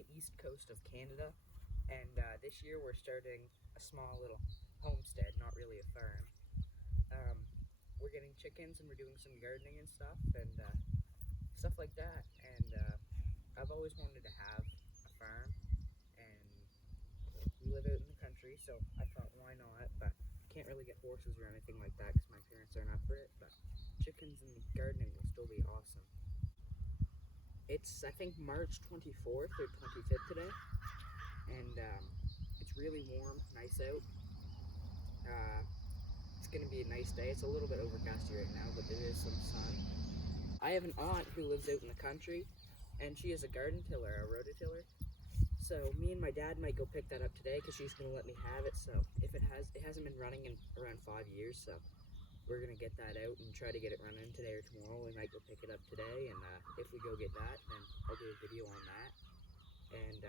the east coast of Canada, and this year we're starting a small little homestead, not really a farm. We're getting chickens and we're doing some gardening and stuff like that. And I've always wanted to have a farm, and we live out in the country, so I thought, why not? But can't really get horses or anything like that because my parents aren't up for it. But chickens and gardening will still be awesome. It's, I think, March 24th or 25th today, and it's really warm, nice out. It's going to be a nice day. It's a little bit overcasty right now, but there is some sun. I have an aunt who lives out in the country, and she is a garden tiller, a rototiller. So me and my dad might go pick that up today because she's going to let me have it. So if it hasn't been running in around 5 years, so we're going to get that out and try to get it running today or tomorrow. We might go pick it up today, and if we go get that, then I'll do a video on that. And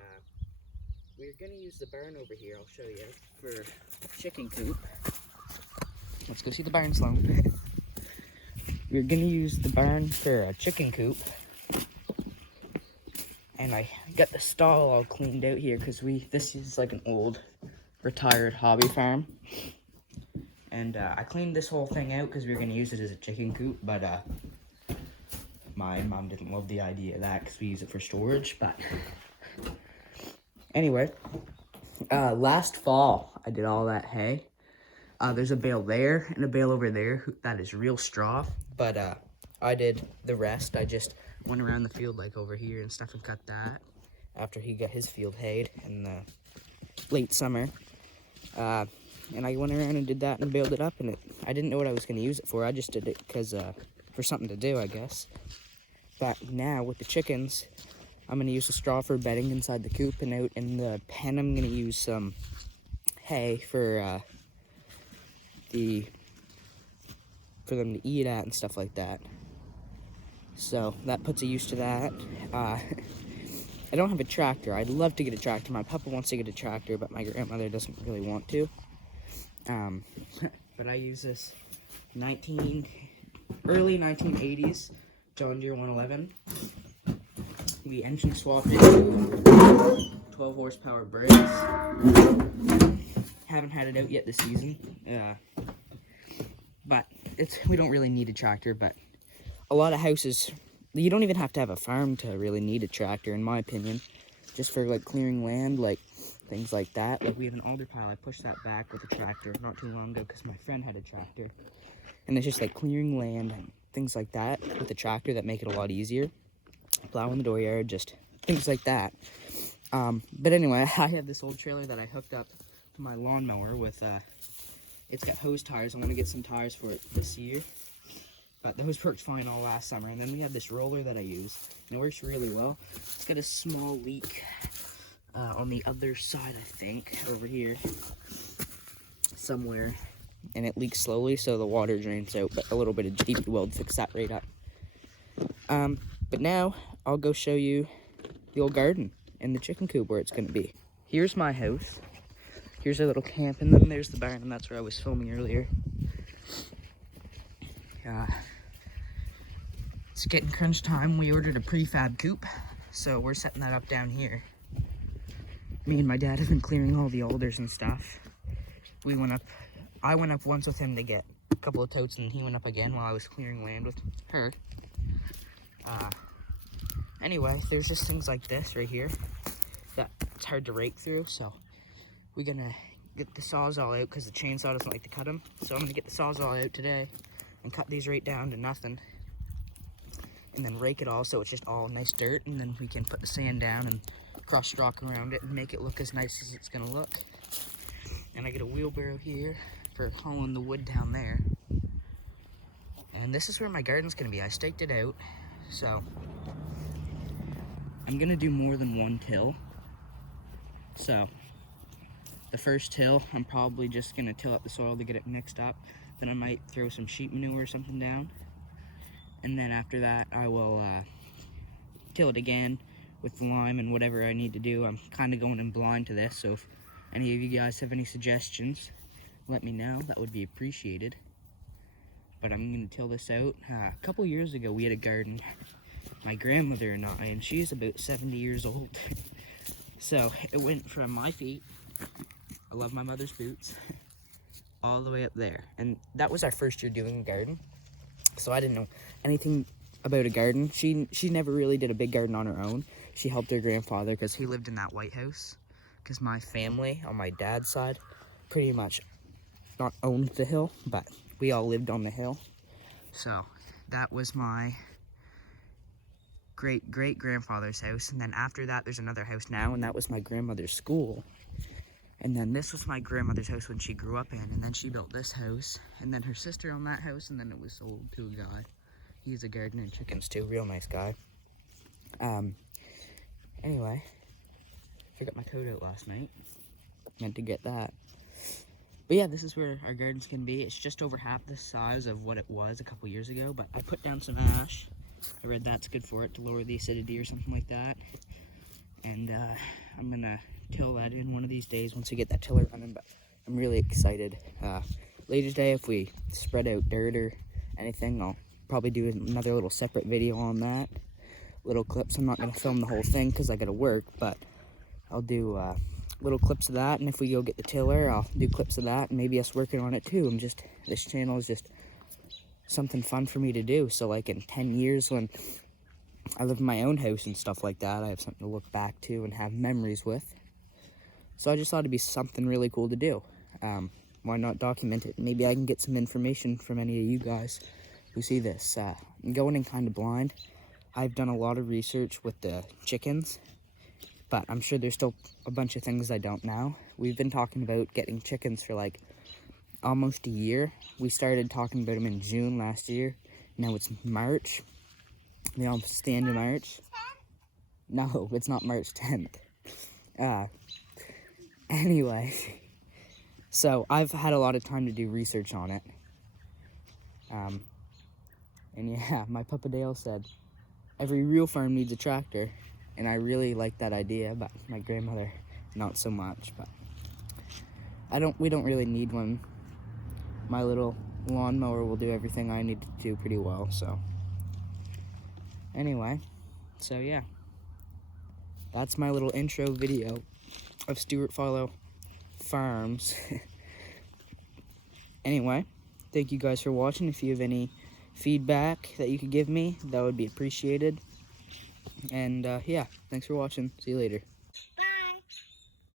we're going to use the barn over here, I'll show you, for chicken coop. Let's go see the barn, Sloan. We're going to use the barn for a chicken coop. And I got the stall all cleaned out here because this is like an old retired hobby farm. And I cleaned this whole thing out because we were going to use it as a chicken coop, but my mom didn't love the idea of that because we use it for storage. But anyway, last fall I did all that hay. There's a bale there and a bale over there that is real straw, but I did the rest. I just went around the field like over here and stuff and cut that after he got his field hayed in the late summer. And I went around and did that and baled it up, and I didn't know what I was going to use it for. I just did it because for something to do, I guess. But now with the chickens, I'm going to use the straw for bedding inside the coop, and out in the pen I'm going to use some hay for them to eat at and stuff like that. So that puts a use to that. I don't have a tractor. I'd love to get a tractor. My papa wants to get a tractor, but my grandmother doesn't really want to. But I use this early 1980s John Deere 111. We engine swapped it to 12 horsepower brakes. Haven't had it out yet this season. But we don't really need a tractor, but a lot of houses, you don't even have to have a farm to really need a tractor, in my opinion. Just for like clearing land, like things like that. Like we have an alder pile, I pushed that back with a tractor not too long ago because my friend had a tractor. And it's just like clearing land and things like that with the tractor that make it a lot easier. Plowing the dooryard, just things like that. But anyway, I have this old trailer that I hooked up to my lawnmower with, it's got hose tires. I want to get some tires for it this year. But the hose worked fine all last summer. And then we have this roller that I use, and it works really well. It's got a small leak on the other side, I think, over here somewhere. And it leaks slowly, so the water drains out. But a little bit of DP weld fix that right up. But now, I'll go show you the old garden and the chicken coop where it's going to be. Here's my house. Here's our little camp, and then there's the barn, and that's where I was filming earlier. It's getting crunch time. We ordered a prefab coop, so we're setting that up down here. Me and my dad have been clearing all the alders and stuff. I went up once with him to get a couple of totes, and he went up again while I was clearing land with her. Anyway, there's just things like this right here that it's hard to rake through, so we're gonna get the Sawzall out because the chainsaw doesn't like to cut them. So I'm gonna get the Sawzall out today and cut these right down to nothing, and then rake it all so it's just all nice dirt, and then we can put the sand down and cross stalk around it and make it look as nice as it's gonna look. And I get a wheelbarrow here for hauling the wood down there. And this is where my garden's gonna be. I staked it out, so I'm gonna do more than one till. So the first till, I'm probably just gonna till up the soil to get it mixed up. Then I might throw some sheep manure or something down. And then after that, I will till it again with the lime and whatever I need to do. I'm kind of going in blind to this, so if any of you guys have any suggestions, let me know. That would be appreciated. But I'm gonna till this out. A couple years ago, we had a garden, my grandmother and I, and she's about 70 years old. So it went from my feet, I love my mother's boots, all the way up there. And that was our first year doing a garden, so I didn't know anything about a garden. She never really did a big garden on her own. She helped her grandfather because he lived in that white house, because my family on my dad's side pretty much not owned the hill, but we all lived on the hill. So that was my great-great-grandfather's house, and then after that there's another house now, and that was my grandmother's school. And then this was my grandmother's house when she grew up in, and then she built this house, and then her sister owned that house, and then it was sold to a guy. He's a gardener and chickens too, real nice guy. Anyway, I got my coat out last night, meant to get that. But yeah, this is where our gardens can be. It's just over half the size of what it was a couple years ago, but I put down some ash. I read that's good for it, to lower the acidity or something like that. And I'm gonna till that in one of these days once we get that tiller running, but I'm really excited. Later today, if we spread out dirt or anything, I'll probably do another little separate video on that. Little clips. I'm not gonna film the whole thing because I gotta work, but I'll do little clips of that, and if we go get the tiller, I'll do clips of that, and maybe us working on it too. This channel is just something fun for me to do, so like in 10 years when I live in my own house and stuff like that, I have something to look back to and have memories with. So I just thought it'd be something really cool to do. Why not document it? Maybe I can get some information from any of you guys who see this. I'm going in kind of blind. I've done a lot of research with the chickens, but I'm sure there's still a bunch of things I don't know. We've been talking about getting chickens for like almost a year. We started talking about them in June last year. Now it's March. They almost the end of March. No, it's not March 10th. Anyway, so I've had a lot of time to do research on it. And yeah, my Papa Dale said, every real farm needs a tractor. And I really like that idea, but my grandmother, not so much. But we don't really need one. My little lawnmower will do everything I need to do pretty well, so. Anyway, so yeah. That's my little intro video of Stewart Hallow Farms. Anyway, thank you guys for watching. If you have any feedback that you could give me, that would be appreciated. And yeah, thanks for watching. See you later.